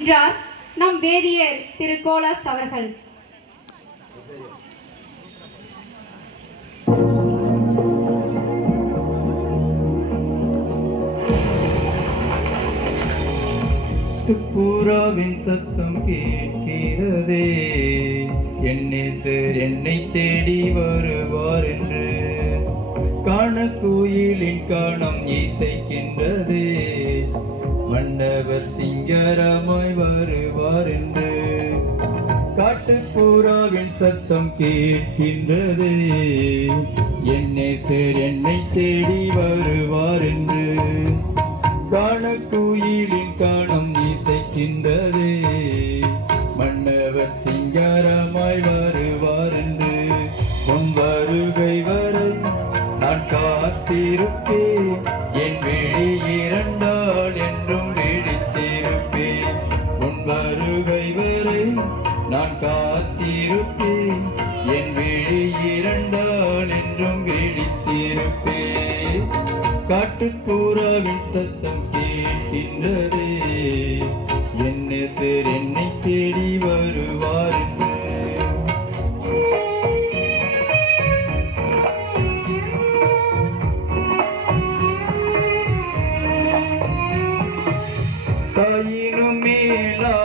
என்றார் நம் வேதியர் திரு கோலாஸ் அவர்கள். புறாவின் சத்தம் கேட்கிறதே, என் நேசர் என்னை தேடி வருவார் என்று. காண கோயிலின் காணம் இசைக்கின்றதே, மன்னவர் சிங்கரமாய் வருவார் என்று. காட்டுப்புறாவின் சத்தம் கேட்கின்றதே, என் நேசர் என்னை தேடி வருவார் என்று. காண கோயிலின் காணம் இசைக்கின்றதே, மன்னவர் சிங்காரமாய் வருவார் என்று. உன் வருகை வரை நான் காத்திருப்பேன், என் விழி இரண்டால் என்றும் விழித்திருப்பேன். உன் வருகை வரை நான் காத்திருப்பேன், என் விழி இரண்டால் என்றும் விழித்திருப்பேன். காட்டுப்புறாவின் சத்தம் கேட்கின்றதே, என் நேசர் என்னை தேடி வருவார் என்று. தாயினும் மேலான